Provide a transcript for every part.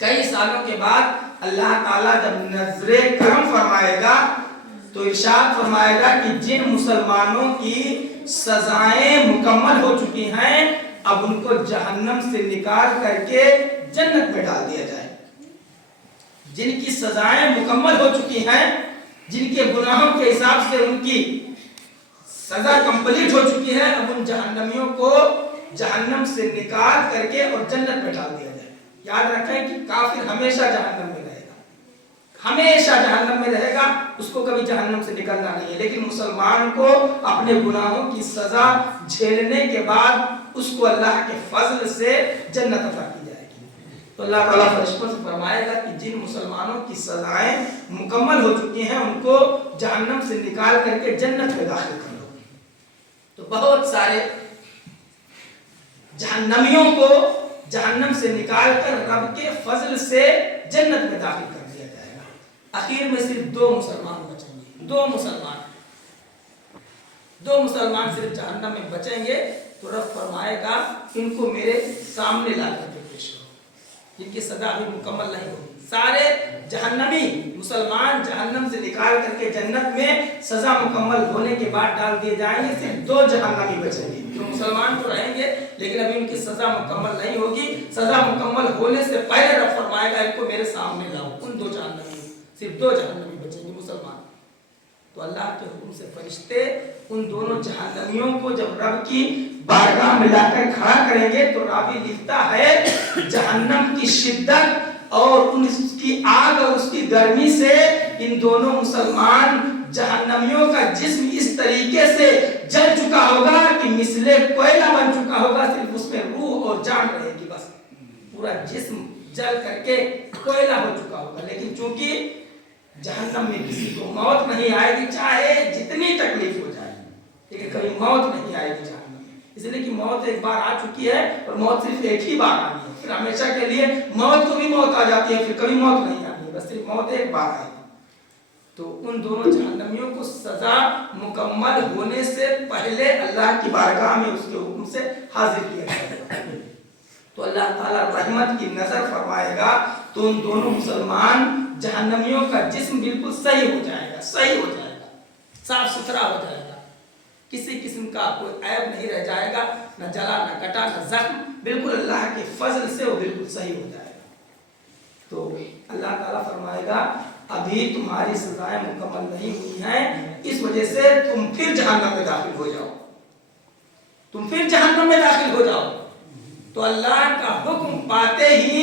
کئی سالوں کے بعد اللہ تعالیٰ جب نظر کرم فرمائے گا تو ارشاد فرمائے گا کہ جن مسلمانوں کی سزائیں مکمل ہو چکی ہیں اب ان کو جہنم سے نکال کر کے جنت میں ڈال دیا جائے. جن کی سزائیں مکمل ہو چکی ہیں, جن کے گناہوں کے حساب سے ان کی سزا کمپلیٹ ہو چکی ہے, اب ان جہنمیوں کو جہنم سے نکال کر کے اور جنت میں ڈال دیا جائے. یاد رکھیں کہ کافر ہمیشہ جہنم میں رہے گا, ہمیشہ جہنم میں رہے گا, اس کو کبھی جہنم سے نکلنا نہیں ہے. لیکن مسلمان کو اپنے گناہوں کی سزا جھیلنے کے بعد اس کو اللہ کے فضل سے جنت عطا کی جائے گی. تو اللہ تعالیٰ فرشتوں سے فرمائے گا کہ جن مسلمانوں کی سزائیں مکمل ہو چکی ہیں ان کو جہنم سے نکال کر کے جنت میں داخل کر دو. تو بہت سارے جہنمیوں کو جہنم سے نکال کر رب کے فضل سے جنت میں داخل کر دیا جائے گا. آخر میں صرف 2 مسلمان بچیں گے, 2 مسلمان صرف جہنم میں بچیں گے. تو رب فرمائے گا ان کو میرے سامنے لا کر کے پیش کرو, جن کی سزا ابھی مکمل نہیں ہوگی. سارے جہنمی مسلمان جہنم سے نکال کر کے جنت میں سزا مکمل ہونے کے بعد ڈال دیے جائیں گے. صرف 2 جہنمی بچیں گے. جو مسلمان تو رہیں گے لیکن ابھی ان کی سزا مکمل نہیں ہوگی. سزا مکمل ہونے سے پہلے رب فرمائے گا ان کو میرے سامنے لاؤ. ان 2 جہنمی, صرف 2 جہنمی بچیں گے مسلمان. تو اللہ کے حکم سے فرشتے ان دونوں جہنمیوں کو جب رب کی بارگاہ میں لا کر کھڑا کریں گے تو راوی لکھتا ہے جہنم کی شدت اور ان کی آگ اور اس کی گرمی سے ان دونوں مسلمان جہنمیوں کا جسم اس طریقے سے جل چکا ہوگا کہ مثل کوئلہ بن چکا ہوگا. صرف اس میں روح اور جان رہے گی, بس پورا جسم جل کر کے کوئلہ ہو چکا ہوگا. لیکن چونکہ جہنم میں کسی کو موت نہیں آئے گی, چاہے جتنی تکلیف ہو جائے, لیکن کبھی موت نہیں آئے گی جہنم میں. اس لیے کہ موت ایک بار آ چکی ہے اور موت صرف ایک ہی بار آنی ہے. پھر ہمیشہ کے لیے موت کو بھی موت آ جاتی ہے, پھر کبھی موت نہیں آنی ہے, بس صرف موت ایک بار آئے گی. تو ان دونوں جہنمیوں کو سزا مکمل ہونے سے پہلے اللہ کی بارگاہ میں اس کے حکم سے حاضر کیا جائے گا. تو اللہ تعالیٰ رحمت کی نظر فرمائے گا تو ان دونوں مسلمان جہنمیوں کا جسم بالکل صحیح ہو جائے گا, صحیح ہو جائے گا, صاف ستھرا ہو جائے گا. کسی قسم کا کوئی عیب نہیں رہ جائے گا, نہ جلا نہ کٹا نہ زخم, بالکل اللہ کے فضل سے وہ بالکل صحیح ہو جائے گا. تو اللہ تعالیٰ فرمائے گا ابھی تمہاری سزائیں مکمل نہیں ہوئی ہیں, اس وجہ سے تم پھر جہنم میں داخل ہو جاؤ, تم پھر جہنم میں داخل ہو جاؤ. تو اللہ کا حکم پاتے ہی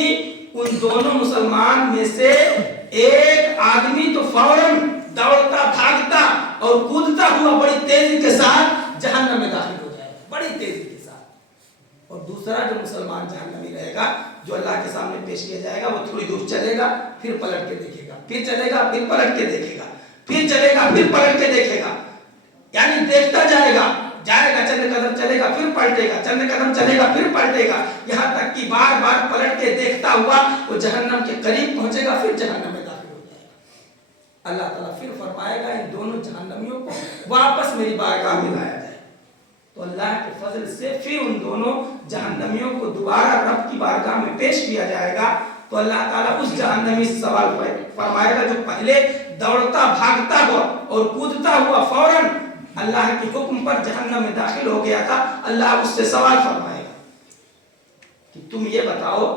ان دونوں مسلمان میں سے ایک آدمی تو فوراً دوڑتا بھاگتا اور کودتا ہوا بڑی تیزی کے ساتھ جہنم میں داخل ہو جائے گا, بڑی تیزی کے ساتھ. اور دوسرا جو مسلمان جہنمی رہے گا, جو اللہ کے سامنے پیش کیا جائے گا, وہ تھوڑی دور چلے گا, پھر پلٹ کے دیکھے گا, پھر چلے گا, پھر پلٹ کے دیکھے گا, پھر چلے گا, پھر پلٹ کے دیکھے گا. یعنی دیکھتا جائے گا, چند قدم چلے گا, پھر پلٹے گا, چند قدم چلے گا, پھر پلٹے گا, یہاں تک کہ بار بار پلٹ کے دیکھتا ہوا وہ جہنم کے قریب پہنچے گا, پھر جہنم میں داخل ہو جائے گا. اللہ تعالیٰ پھر فرمائے گا ان دونوں جہنمیوں کو واپس میری بارگاہ میں لایا جائے. تو اللہ کے فضل سے پھر ان دونوں جہنمیوں کو دوبارہ رب کی بارگاہ میں پیش کیا جائے گا. تو اللہ تعالیٰ اس جہنمی سے سوال فرمائے گا جو پہلے دوڑتا بھاگتا ہوا اور کودتا ہوا فوراً اللہ کے حکم پر جہنم میں داخل ہو گیا تھا. اللہ اس سے سوال فرمائے گا کہ تم یہ بتاؤ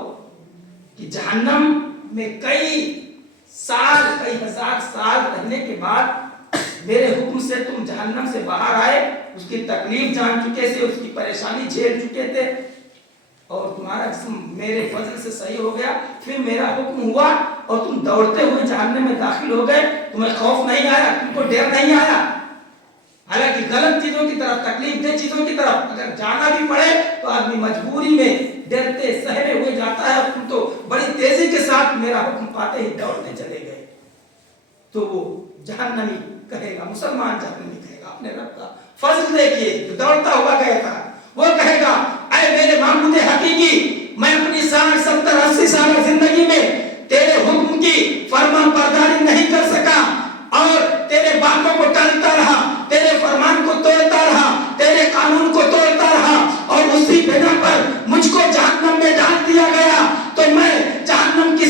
کہ جہنم میں کئی سال, کئی ہزار سال رہنے کے بعد میرے حکم سے تم جہنم سے باہر آئے, اس کی تکلیف جان چکے تھے, اس کی پریشانی جھیل چکے تھے, اور تمہارا جسم میرے فضل سے صحیح ہو گیا, پھر میرا حکم ہوا اور تم دوڑتے ہوئے جہنم میں داخل ہو گئے, تمہیں خوف نہیں آیا, تم کو ڈر نہیں آیا. حالانکہ غلط چیزوں کی طرف, تکلیف دہ چیزوں کی طرف اگر جانا بھی پڑے تو آدمی مجبوری میں ڈرتے سہرے ہوئے جاتا ہے, اور تم تو بڑی تیزی کے ساتھ میرا حکم پاتے ہی دوڑتے چلے گئے. تو وہ جہنمی کہے گا, مسلمان جہنمی کہے گا اپنے رب کا فضل دیکھیے جو دوڑتا ہوا گیا تھا, وہ کہے گا اے میرے معبود حقیقی, میں اپنی 60 70 80 سال زندگی میں تیرے حکم کی فرما برداری نہیں کر سکا, اور تیرے باتوں کو ٹالتا رہا, تیرے فرمان کو توڑتا رہا, تیرے قانون کو توڑتا رہا, اور اسی بنا پر مجھ کو جہنم میں ڈال دیا گیا. تو میں جہنم کی